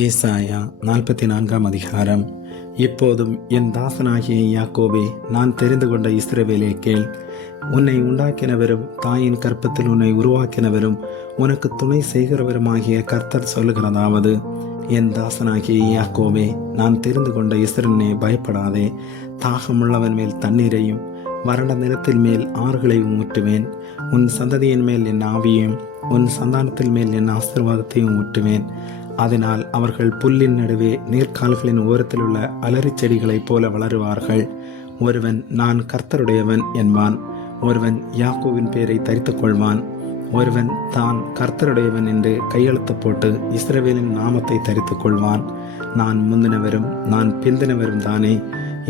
ஏசாயா 44 அதிகாரம். இப்போதும் என் தாசனாகிய யாக்கோபே, நான் தெரிந்து கொண்ட இஸ்ரவேலே கேள். உன்னை உண்டாக்கினவரும் தாயின் கற்பத்தில் உன்னை உருவாக்கினவரும் உனக்கு துணை செய்கிறவருமாகிய கர்த்தர் சொல்லுகிறதாவது: என் தாசனாகிய யாக்கோபே, நான் தெரிந்து கொண்ட இஸ்ரவேலே, பயப்படாதே. தாகமுள்ளவன் மேல் தண்ணீரையும் வறண்ட நிலத்தில் மேல் ஆறுகளையும் ஊற்றுவேன். உன் சந்ததியின் மேல் என் ஆவியையும் உன் சந்தானத்தில் மேல் என் ஆசீர்வாதத்தையும் ஊற்றுவேன். அதனால் அவர்கள் புல்லின் நடுவே நீர்க்கால்களின் ஓரத்தில் உள்ள அலரி செடிகளைப் போல வளருவார்கள். ஒருவன் நான் கர்த்தருடையவன் என்பான். ஒருவன் யாக்கோவின் பேரை தரித்துக் கொள்வான். ஒருவன் தான் கர்த்தருடையவன் என்று கையெழுத்து போட்டு இஸ்ரவேலின் நாமத்தை தரித்துக் கொள்வான். நான் முந்தினவரும் நான் பிந்தினவரும் தானே,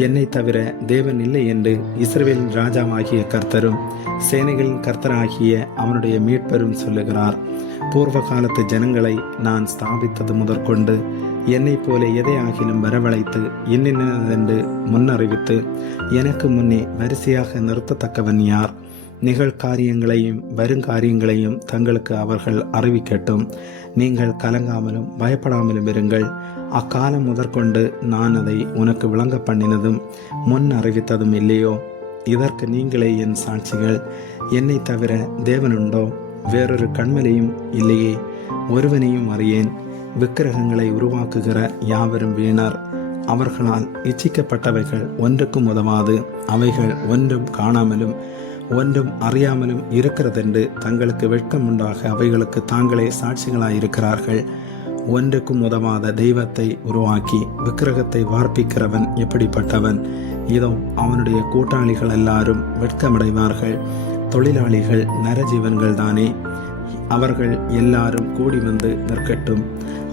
என்னை தவிர தேவன் இல்லை என்று இஸ்ரவேலின் ராஜாவாகிய கர்த்தரும் சேனைகளின் கர்த்தராகிய அவனுடைய மீட்பரும் சொல்லுகிறார். பூர்வ காலத்து ஜனங்களை நான் ஸ்தாபித்தது முதற்கொண்டு என்னைப் போல எதை ஆகிலும் வரவழைத்து என்னென்னதென்று முன்னறிவித்து எனக்கு முன்னே வரிசையாக நிறுத்தத்தக்கவன் யார்? நிகழ்காரியங்களையும் வருங்காரியங்களையும் தங்களுக்கு அவர்கள் அறிவிக்கட்டும். நீங்கள் கலங்காமலும் பயப்படாமலும் இருங்கள். அக்காலம் முதற்கொண்டு நான் அதை உனக்கு விளங்க பண்ணினதும் முன் அறிவித்ததும் இல்லையோ? இதற்கு நீங்களே என் சாட்சிகள். என்னை தவிர தேவனுண்டோ? வேறொரு கண்மலையும் இல்லையே. ஒருவனையும் அறியேன். விக்கிரகங்களை உருவாக்குகிற யாவரும் வீணர். அவர்களால் இச்சிக்கப்பட்டவைகள் ஒன்றுக்கும் உதவாது. அவைகள் ஒன்றும் காணாமலும் ஒன்றும் அறியாமலும் இருக்கிறதென்று தங்களுக்கு வெட்கம் உண்டாக அவைகளுக்கு தாங்களே சாட்சிகளாயிருக்கிறார்கள். ஒன்றுக்கும் உதவாத தெய்வத்தை உருவாக்கி விக்கிரகத்தை வார்ப்பிக்கிறவன் எப்படிப்பட்டவன்? இதோ அவனுடைய கூட்டாளிகள் எல்லாரும் வெட்கமடைவார்கள். தொழிலாளிகள் நரஜீவன்கள் தானே. அவர்கள் எல்லாரும் கூடி வந்து நிற்கட்டும்.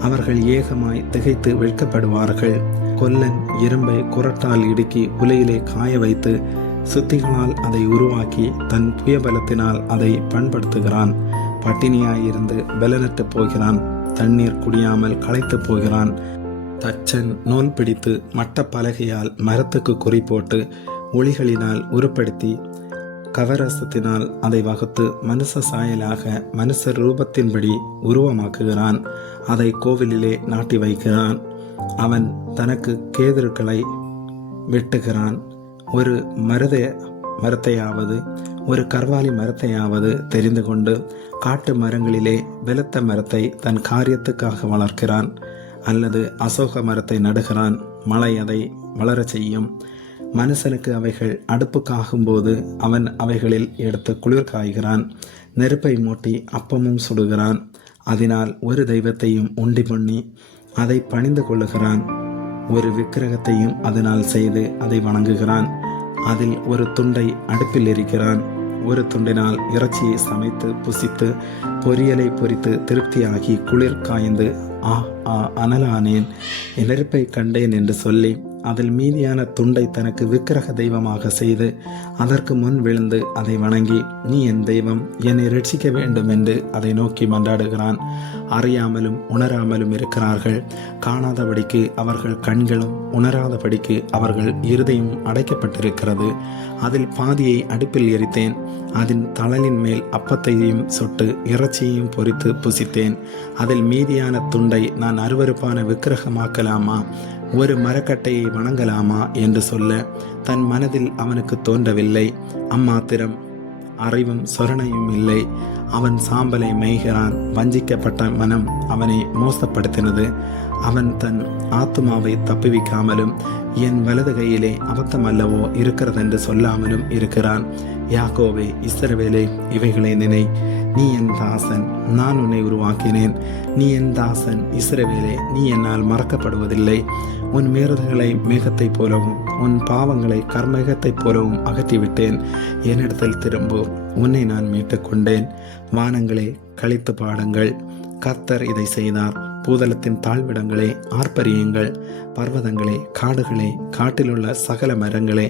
அவர்கள் ஏகமாய் திகைத்து வெட்கப்படுவார்கள். கொல்லன் இரும்பை குரட்டால் இடுக்கி உலையிலே காய வைத்து சுத்திகளால் அதை உருவாக்கி தன் புயபலத்தினால் அதை பண்படுத்துகிறான். பட்டினியாயிருந்து பலனற்று போகிறான். தண்ணீர் குடியாமல் களைத்து போகிறான். தச்சன் நூல் பிடித்து மட்ட பலகையால் மரத்துக்கு குறி போட்டு ஒளிகளினால் உருப்படுத்தி கவரசத்தினால் அதை வகுத்து மனுஷ சாயலாக மனுஷ ரூபத்தின்படி உருவமாக்குகிறான். அதை கோவிலிலே நாட்டி வைக்கிறான். அவன் தனக்கு கேதுருக்களை வெட்டுகிறான். ஒரு மரத்தையாவது ஒரு கர்வாலி மரத்தையாவது தெரிந்து கொண்டு காட்டு மரங்களிலே பலத்த மரத்தை தன் காரியத்துக்காக வளர்க்கிறான். அல்லது அசோக மரத்தை நடுகிறான். மழை அதை வளரச் செய்யும். மனுஷனுக்கு அவைகள் அடுப்புக்காகும்போது அவன் அவைகளில் எடுத்து குளிர் காய்கிறான். நெருப்பை மூட்டி அப்பமும் சுடுகிறான். அதனால் ஒரு தெய்வத்தையும் உண்டி பண்ணி அதை பணிந்து கொள்ளுகிறான். ஒரு விக்கிரகத்தையும் அதனால் செய்து அதை வணங்குகிறான். அதில் ஒரு துண்டை அடுப்பில் எரிக்கிறான். ஒரு துண்டினால் இறைச்சியை சமைத்து புசித்து பொரியலை பொரித்து திருப்தியாகி குளிர் காய்ந்து அனலானேன், நெருப்பை கண்டேன் என்று சொல்லி அதில் மீதியான துண்டை தனக்கு விக்கிரக தெய்வமாக செய்து அதற்கு முன் விழுந்து அதை வணங்கி, நீ என் தெய்வம், என்னை ரட்சிக்க வேண்டும் என்று அதை நோக்கி மன்றாடுகிறான். அறியாமலும் உணராமலும் இருக்கிறார்கள். காணாதபடிக்கு அவர்கள் கண்களும் உணராதபடிக்கு அவர்கள் இருதயம் அடைக்கப்பட்டிருக்கிறது. அதில் பாதியை அடுப்பில் எரித்தேன். அதன் தழலின் மேல் அப்பத்தையும் சுட்டு இறைச்சியையும் பொரித்து புசித்தேன். அதில் மீதியான துண்டை நான் அருவருப்பான விக்கிரகமாக்கலாமா, ஒரு மரக்கட்டையை வணங்கலாமா என்று சொல்ல தன் மனதில் அவனுக்கு தோன்றவில்லை. அம்மாத்திரம் அறிவும் சொரணையும் இல்லை. அவன் சாம்பலை மேய்கிறான். வஞ்சிக்கப்பட்ட மனம் அவனை மோசப்படுத்தினது. அவன் தன் ஆத்துமாவை தப்புவிக்காமலும் என் வலது கையிலே அபத்தம் அல்லவோ இருக்கிறதென்று சொல்லாமலும் இருக்கிறான். யாக்கோவே, இஸ்ரவேலே, இவைகளை நினை. நீ என் தாசன், நான் உன்னை உருவாக்கினேன். நீ என் தாசன் இஸ்ரவேலே, நீ என்னால் மறக்கப்படுவதில்லை. உன் மீறுதல்களை மேகத்தைப் போலவும் உன் பாவங்களை கர்மேகத்தைப் போலவும் அகற்றிவிட்டேன். என்னிடத்தில் திரும்பு, உன்னை நான் மீட்டுக் கொண்டேன். வானங்களே, களித்து பாடுங்கள், கர்த்தர் இதை செய்தார். பூதலத்தின் தாழ்விடங்களே, ஆர்ப்பரியுங்கள். பர்வதங்களே, காடுகளே, காட்டிலுள்ள சகல மரங்களே,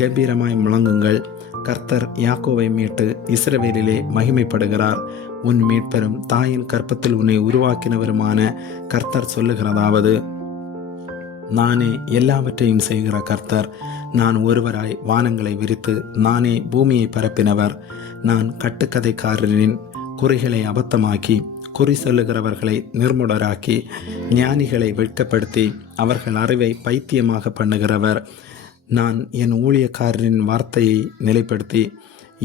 கம்பீரமாய் முழங்குங்கள். கர்த்தர் யாக்கோவை மீட்டு இஸ்ரவேலிலே மகிமைப்படுகிறார். உன் மீட்பெரும் தாயின் கற்பத்தில் உன்னை உருவாக்கினவருமான கர்த்தர் சொல்லுகிறதாவது: நானே எல்லாவற்றையும் செய்கிற கர்த்தர். நான் ஒருவராய் வானங்களை விரித்து நானே பூமியை பரப்பினவர். நான் கட்டுக்கதைக்காரரின் குறிகளை அபத்தமாக்கி குறி சொல்லுகிறவர்களை நிர்முடராக்கி ஞானிகளை வெட்கப்படுத்தி அவர்கள் அறிவை பைத்தியமாக பண்ணுகிறவர். நான் என் ஊழியக்காரரின் வார்த்தையை நிலைப்படுத்தி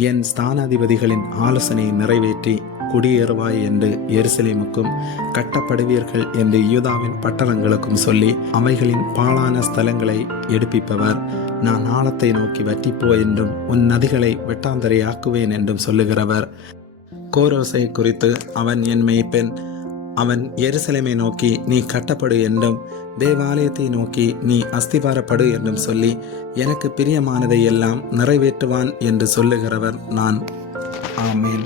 என் ஸ்தானாதிபதிகளின் ஆலோசனையை நிறைவேற்றி குடியேறுவாய் என்று எருசலேமுக்கும் கட்டப்படுவீர்கள் என்று யூதாவின் பட்டணங்களுக்கும் சொல்லி அவைகளின் பாழான ஸ்தலங்களை எடுப்பிப்பவர். நான் ஆழத்தை நோக்கி வற்றிப்போ என்றும் உன் நதிகளை வெட்டாந்தரையாக்குவேன் என்றும் சொல்லுகிறவர். கோரோசை குறித்து அவன் என் மேய்ப்பன், அவன் எருசலேமை நோக்கி நீ கட்டப்படு என்றும் தேவாலயத்தை நோக்கி நீ அஸ்திபாரப்படு என்றும் சொல்லி எனக்கு பிரியமானதை எல்லாம் நிறைவேற்றுவான் என்று சொல்லுகிறவர் நான். ஆமென்.